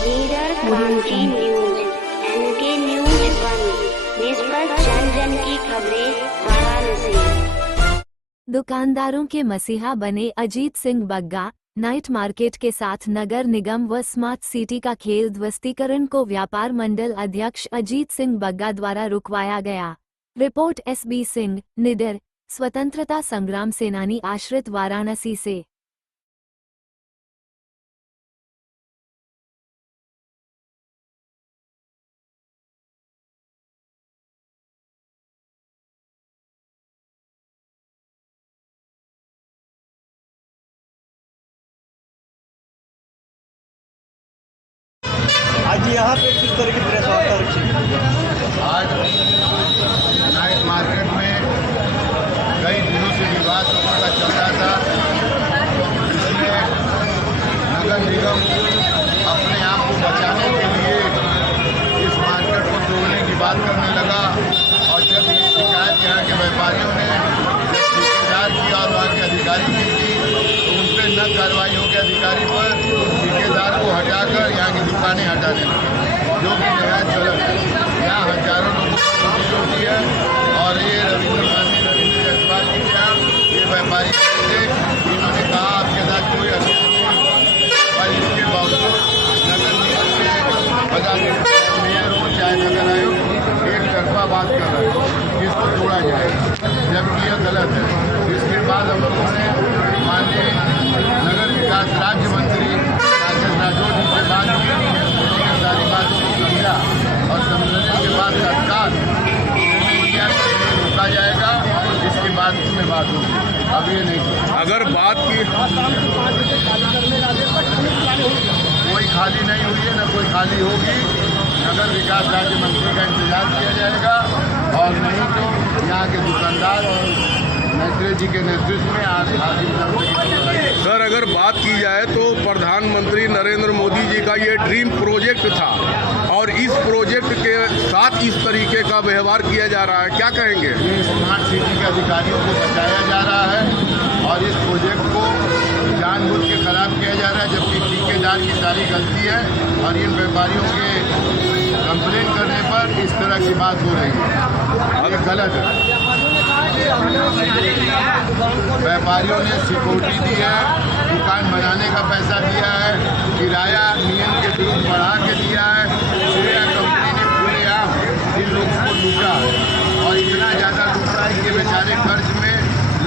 Leader क्रांति news, N K news 1, निष्पक्ष जन जन की खबरें, वाराणसी। दुकानदारों के मसीहा बने अजीत सिंह बग्गा। नाइट मार्केट के साथ नगर निगम व स्मार्ट सिटी का खेल ध्वस्तीकरण को व्यापार मंडल अध्यक्ष अजीत सिंह बग्गा द्वारा रुकवाया गया। रिपोर्ट SB सिंह, निडर, स्वतंत्रता संग्राम सेनानी आश्रित, वाराणसी से। आज यहाँ पे किस तरह की प्रेस वार्ता रखी? आज नाइट मार्केट में कई दिनों से विवाद का चल रहा था, जिसमें नगर निगम अपने आप को बचाने के लिए इस मार्केट को तोड़ने की बात करने लगा। और जब ये शिकायत यहाँ के व्यापारियों ने जब ठेकेदार की और वहाँ के अधिकारी की थी, तो उन पर न कार्रवाई हो के अधिकारी पर ठेकेदार को हटाकर यहाँ की दुकानें हटाने लगे, जो कि नया चलन है। यहाँ हजारों लोगों को रोजी रोटी है। और ये रविंद्र जायसवाल जी के यहाँ ये व्यापारी थे, इन्होंने कहा आपके साथ कोई अन्याय नहीं, पर इसके बावजूद नगर निगम के पदाधिकारी, मेयर हो चाहे नगर आयोग, एक तरफा बात कर रहे हैं इसको तोड़ा जाए, जबकि यह गलत है। इसके बाद हम लोगों ने माननीय नगर विकास राज्य मंत्री राजेश राठौर जी से बात की, उन्होंने सारी बातों को समझा और समझने के बाद तत्काल रोका जाएगा। इसके बाद में बात होगी, अब ये नहीं। अगर बात की कोई खाली नहीं हुई है, न कोई खाली होगी। नगर विकास राज्य मंत्री का इंतजार किया जाएगा और नहीं तो यहाँ के दुकानदार और मैत्री जी के नेतृत्व में आज सर, अगर बात की जाए तो प्रधानमंत्री नरेंद्र मोदी जी का ये ड्रीम प्रोजेक्ट था और इस प्रोजेक्ट के साथ इस तरीके का व्यवहार किया जा रहा है, क्या कहेंगे? ये स्मार्ट सिटी के अधिकारियों को बचाया जा रहा है और इस प्रोजेक्ट को जानबूझ के खराब किया जा रहा है, जबकि ठेकेदार की सारी गलती है और इन व्यापारियों के कंप्लेन करने पर इस तरह की बात हो रही है, ये गलत है। व्यापारियों ने सिक्योरिटी दी है, दुकान बनाने का पैसा दिया है, किराया नियम के विरुद्ध बढ़ा के दिया है। श्रेया कंपनी ने खुलेआम इन लोगों को लूटा है और इतना ज़्यादा लूटा है कि बेचारे कर्ज में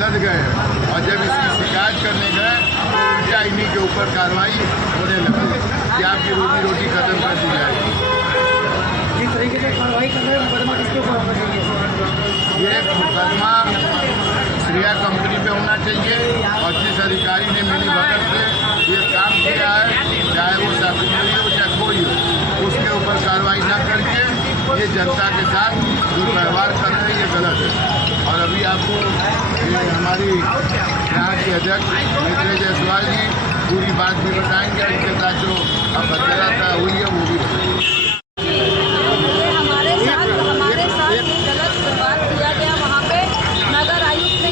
लद गए हैं। और जब इसकी शिकायत करने गए तो उल्टा इन्हीं के ऊपर कार्रवाई होने लगी कि आपकी रोजी रोटी खत्म कर दी जाएगी। जिस तरीके से कार्रवाई कर रहे हैं, मुकदमा किसके ऊपर होना चाहिए? ये मुकदमा श्रेया कंपनी पे होना चाहिए और जिस अधिकारी ने मिली भगत से ये काम किया है, चाहे वो शासकीय हो चाहे कोई हो, उसके ऊपर कार्रवाई न करके ये जनता के साथ जो व्यवहार कर रहे हैं ये गलत है। और अभी आपको ये हमारी यहाँ की अध्यक्ष मैत्री जायसवाल जी पूरी बात भी बताएंगे, इनके साथ जो अब हत्या हुई है वो भी बताएंगे।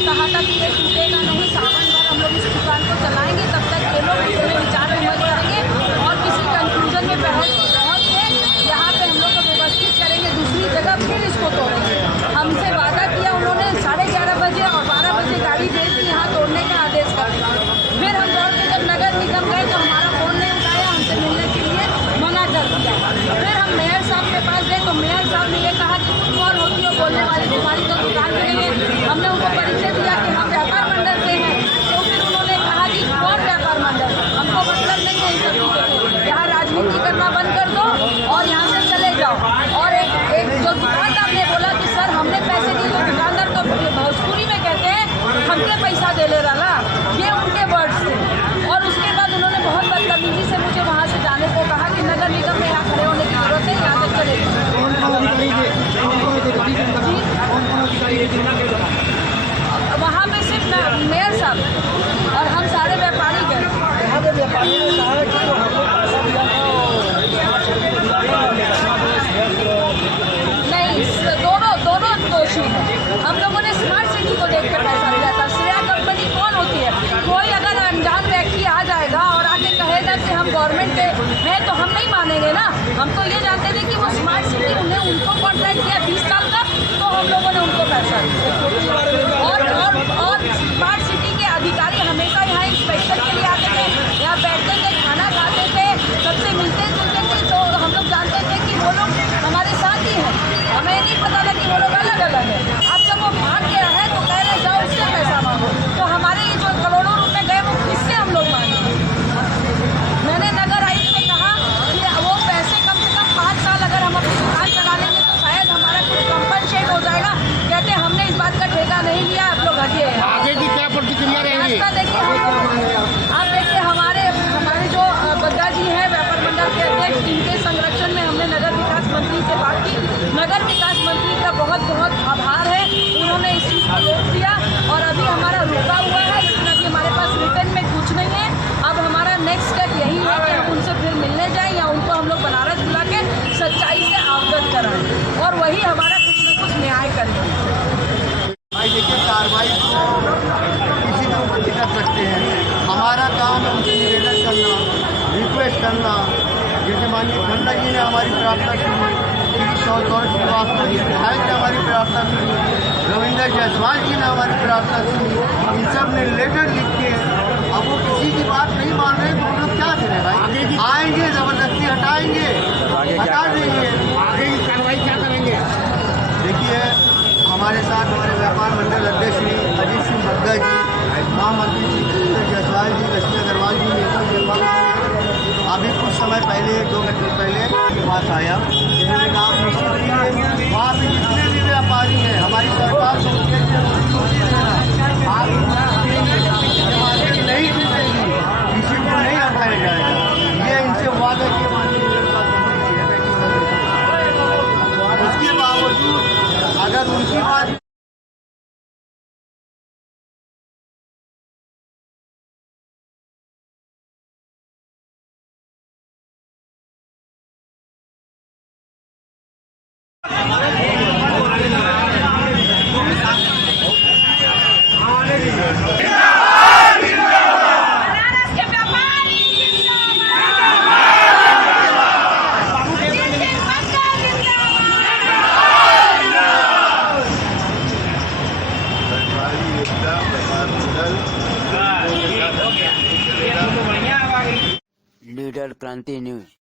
कहा था कि ये टूटेगा नहीं, सावन भर हम लोग इस दुकान को चलाएंगे, तब तक ये लोग इसमें विचार विमर्श करेंगे और किसी कंक्लूजन में पहुँच के यहाँ पे हम लोग को व्यवस्थित करेंगे, दूसरी जगह फिर इसको तोड़ेंगे। हमसे वादा किया उन्होंने 11:30 बजे और 12 बजे गाड़ी भेज दी यहाँ तोड़ने का आदेश कर दिया। फिर हम दौड़ के जब नगर निगम गए तो हमारा फ़ोन नहीं उठाया, हमसे मिलने के लिए मना कर दिया। फिर हम मेयर साहब के पास गए तो मेयर साहब ने ये कहा कि कुछ और होती है बोलने वाली, तुम्हारी तो दुकान भी नहीं है। हमने उनको परिचय दिया कि हम व्यापार मंडल से हैं, तो फिर उन्होंने कहा कि कौन व्यापार मंडल, हमको मतलब नहीं है इन सब चीज़ों से, यहाँ राजनीति करना बंद कर दो और यहाँ से चले जाओ। और एक जो दुकानदार ने बोला कि सर हमने पैसे दिए, तो दुकानदार तो भोजपुरी में कहते हैं हमके पैसा दे ले रहा, ये उनके वर्ड्स थे। और उसके बाद उन्होंने बहुत बदतमीजी से मुझे वहाँ से जाने को कहा कि नगर निगम में यहाँ खड़े होने की जरूरत है, यहाँ तक चले जाओ। वहाँ पे सिर्फ मेयर साहब और हम सारे व्यापारी गए। बनेंगे ना। हम तो ये जानते थे कि वो स्मार्ट सिटी उनको कॉन्ट्रैक्ट दिया 20 साल का, तो हम लोगों ने उनको पैसा दिया। और स्मार्ट सिटी के अधिकारी हमेशा यहाँ इंस्पेक्शन के लिए आते थे, यहाँ बैठते थे, खाना खाते थे, सबसे मिलते जुलते थे। तो हम लोग जानते थे कि वो लोग हमारे साथ ही हैं, हमें नहीं पता था कि वो लोग अलग अलग है। अब जब वो भाग गया है तो कह रहे जाओ उससे पैसा मांगो, तो हमारे ये जो करोड़ों रुपए गए वो किससे हम लोग मांगे। मैंने नगर आयुक्त से कहा कि वो पैसे कम से कम 5 साल अगर हम अपनी दुकान चला लेंगे तो शायद हमारा कुछ कंपनसेट हो जाएगा। कहते हमने इस बात का ठेका नहीं लिया, आप लोग हटिए। आगे की क्या प्रतिक्रिया रहेगी? रास्ता देखिए, आप देखिए हमारे जो बग्गा जी हैं व्यापार मंडल के अध्यक्ष, इनके संरक्षण में हमने नगर विकास मंत्री से बात की। नगर विकास मंत्री का बहुत बहुत आभार है, उन्होंने इस चीज़ को रोक दिया और अभी हमारा रुका हुआ है, लेकिन अभी हमारे पास रिटर्न में कुछ नहीं है। अब हमारा नेक्स्ट स्टेप यही है कि हम उनसे फिर मिलने जाएं या उनको हम लोग बनारस बुला के सच्चाई से अवगत कराएं और वही हमारा कुछ न कुछ न्याय करेंगे। भाई देखिए, कार्रवाई किसी के ऊपर भी कर सकते हैं। हमारा काम है उनसे निवेदन करना, रिक्वेस्ट करना। जैसे माननीय खन्ना जी ने हमारी प्रार्थना सुनी, गौरव श्रीवास्तव जी विधायक ने हमारी प्रार्थना सुनी, रविंद्र जायसवाल जी ने हमारी प्रार्थना सुनी, इन सब ने लेटर लिख के, अब वो किसी की बात नहीं मान रहे तो हम लोग क्या करें भाई? आएंगे, ज़बरदस्ती हटाएंगे, हटा देंगे। आगे की कार्रवाई क्या करेंगे? देखिए, हमारे साथ हमारे व्यापार मंडल अध्यक्ष श्री अजीत सिंह बग्गा जी, महामंत्री श्री रविंद्र जायसवाल जी, लक्ष्मी अग्रवाल जी, नेता निर्मल जी, अभी कुछ समय पहले 2 घंटे पहले के पास आया, जिन्होंने कहा वहाँ पे जितने भी व्यापारी हैं हमारी सरकार को आप मार्केट नहीं टूटेगी, किसी को नहीं हटाया जाएगा, ये इनसे वादा किए। उसके बावजूद अगर उनकी बात लीडर क्रांति न्यूज।